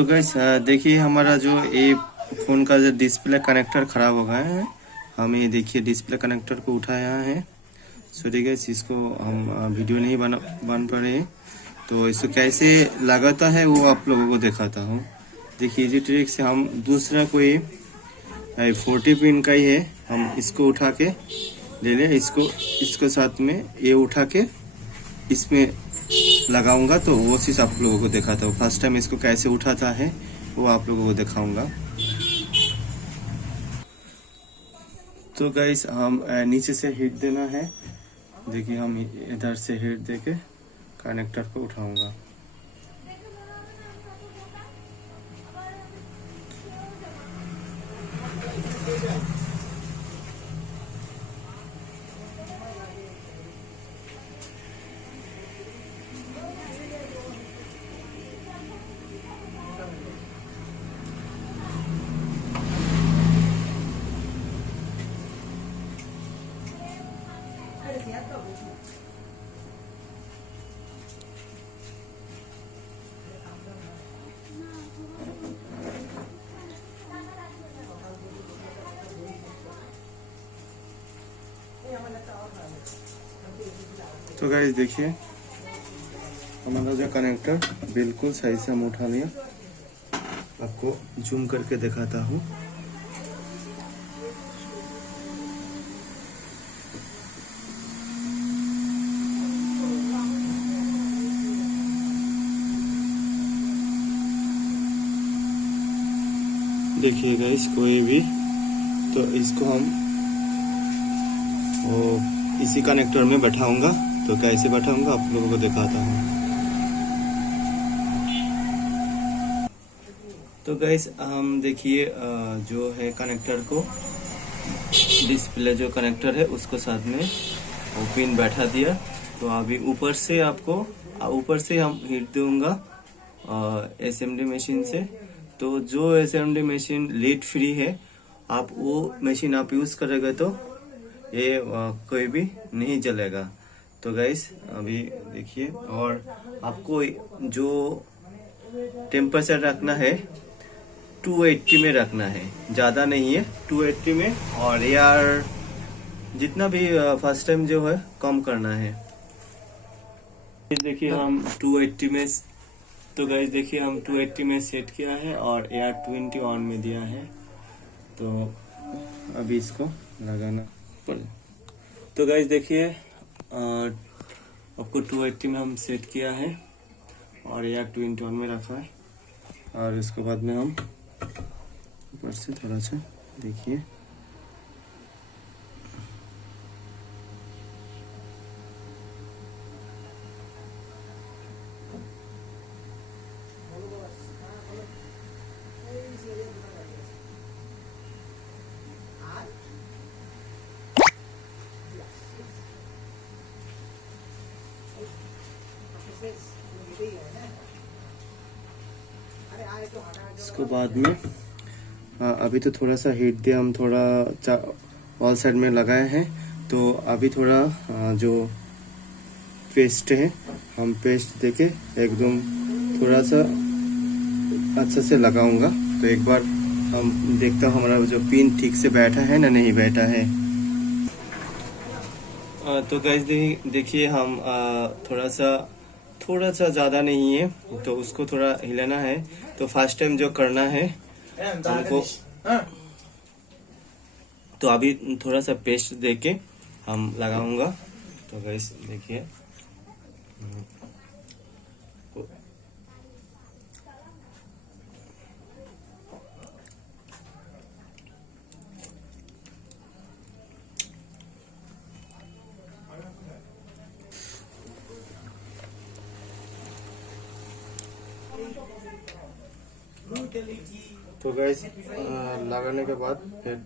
तो गाइस देखिए हमारा जो ये फ़ोन का जो डिस्प्ले कनेक्टर ख़राब हो गया है। हम ये देखिए डिस्प्ले कनेक्टर को उठाया है। सॉरी गाइस, इसको हम वीडियो नहीं बन पा रहे हैं, तो इसको कैसे लगाता है वो आप लोगों को दिखाता हूँ। देखिए इजी ट्रिक से हम दूसरा कोई 40 पिन का ही है, हम इसको उठा के ले लें। इसको साथ में ये उठा के इसमें लगाऊंगा, तो वो चीज़ आप लोगों को दिखाता हूँ। फर्स्ट टाइम इसको कैसे उठाता है वो आप लोगों को दिखाऊंगा। तो गाइस हम नीचे से हीट देना है। देखिए हम इधर से हीट देके कनेक्टर को उठाऊंगा। तो गाइस देखिए हमारा जो कनेक्टर बिल्कुल सही से हम उठा लिया। आपको जूम करके दिखाता हूँ। देखिए गाइस कोई भी, तो इसको हम इसी कनेक्टर में बैठाऊंगा। तो कैसे बैठाऊंगा आप लोगों को दिखाता हूँ। तो गाइस हम देखिए जो है कनेक्टर को, डिस्प्ले जो कनेक्टर है उसको साथ में वो पिन बैठा दिया। तो अभी ऊपर से हम हीट दूंगा एसएमडी मशीन से। तो जो एसएमडी मशीन लीड फ्री है, आप वो मशीन आप यूज करेंगे तो ये कोई भी नहीं जलेगा। तो गाइस अभी देखिए, और आपको जो टेम्परेचर रखना है 280 में रखना है, ज़्यादा नहीं है, 280 में। और यार जितना भी फर्स्ट टाइम जो है कम करना है। देखिए हम 280 में, तो गाइस देखिए हम 280 में सेट किया है और एयर 20 ऑन में दिया है। तो अभी इसको लगाना पड़े। तो गाइस देखिए आपको 280 में हम सेट किया है और एयर 20 ऑन में रखा है। और इसके बाद में हम ऊपर से थोड़ा सा देखिए, इसको बाद में अभी तो थोड़ा सा हीट दिया, हम थोड़ा ऑल साइड में लगाए हैं। तो अभी थोड़ा जो पेस्ट है, हम पेस्ट देके एकदम थोड़ा सा अच्छा से लगाऊंगा। तो एक बार हम देखता हूँ हमारा जो पिन ठीक से बैठा है ना नहीं बैठा है। तो गाइस देखिए हम थोड़ा सा ज़्यादा नहीं है, तो उसको थोड़ा हिलाना है। तो फर्स्ट टाइम जो करना है हमको, तो अभी थोड़ा सा पेस्ट देके हम लगाऊंगा। तो गाइस देखिए तो गाइस लगाने के बाद फिर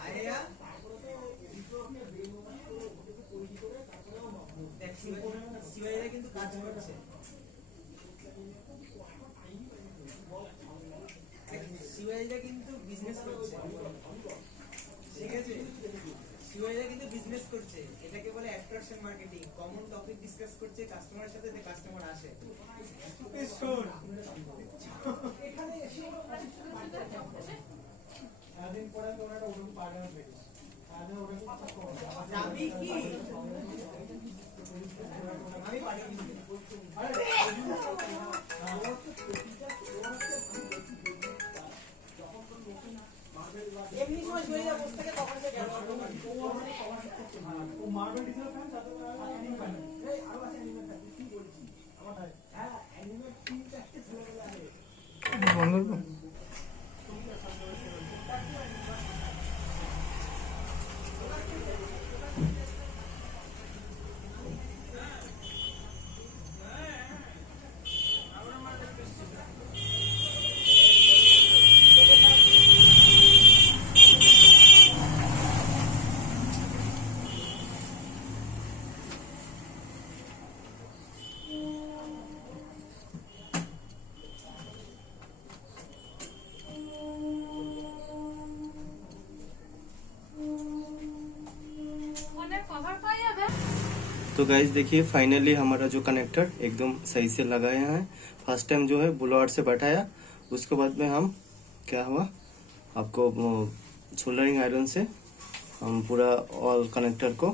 आया কাজ করছে। সিওয়াইরা কিন্তু বিজনেস করছে, ঠিক আছে? সিওয়াইরা কিন্তু বিজনেস করছে, এটাকে বলে attraction marketing. Common topic discuss করছে কাস্টমারের সাথে, যে কাস্টমার আসে। শোন, এখানে এসে সারাদিন পরে তোমরা একটা ওরকম পার্টনার পেয়েছো, সারাদিন ওরকম যাবি কি? আমি পারি এমনি সময় শুয়ে যা বসে থাকে, তখন সে গেল ও মার্বেল ডিজাইন ফ্যান, তাতে অ্যানিমে ফ্যান। এই আরো আছে অ্যানিমে ফ্যান, কি বলছিস? আমার হ্যাঁ অ্যানিমে 3-4টে ছেলেগুলো আছে। तो गाइस देखिए फाइनली हमारा जो कनेक्टर एकदम सही से लगाया है। फर्स्ट टाइम जो है बुलवार्ड से बैठाया, उसके बाद में हम क्या हुआ आपको सोल्डरिंग आयरन से हम पूरा ऑल कनेक्टर को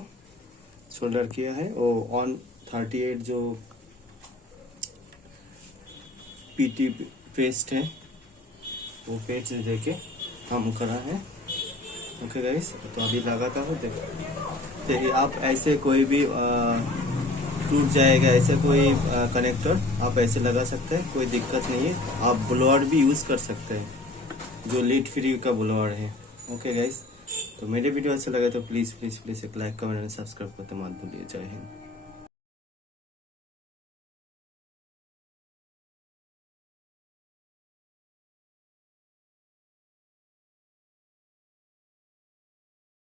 सोल्डर किया है। वो ऑन 38 जो पीटी पेस्ट है वो पेस्ट देके हम करा है। ओके गाइस, तो अभी लगाता हूँ। देखिए आप ऐसे कोई भी टूट जाएगा, ऐसे कोई कनेक्टर आप ऐसे लगा सकते हैं, कोई दिक्कत नहीं है। आप ब्लोअर भी यूज़ कर सकते हैं, जो लीड फ्री का ब्लोअर है। ओके गाइस, तो मेरे वीडियो अच्छा लगा तो प्लीज़ प्लीज़ प्लीज़ एक लाइक कमेंट एंड सब्सक्राइब करते मत भूलिए। जय हिंद।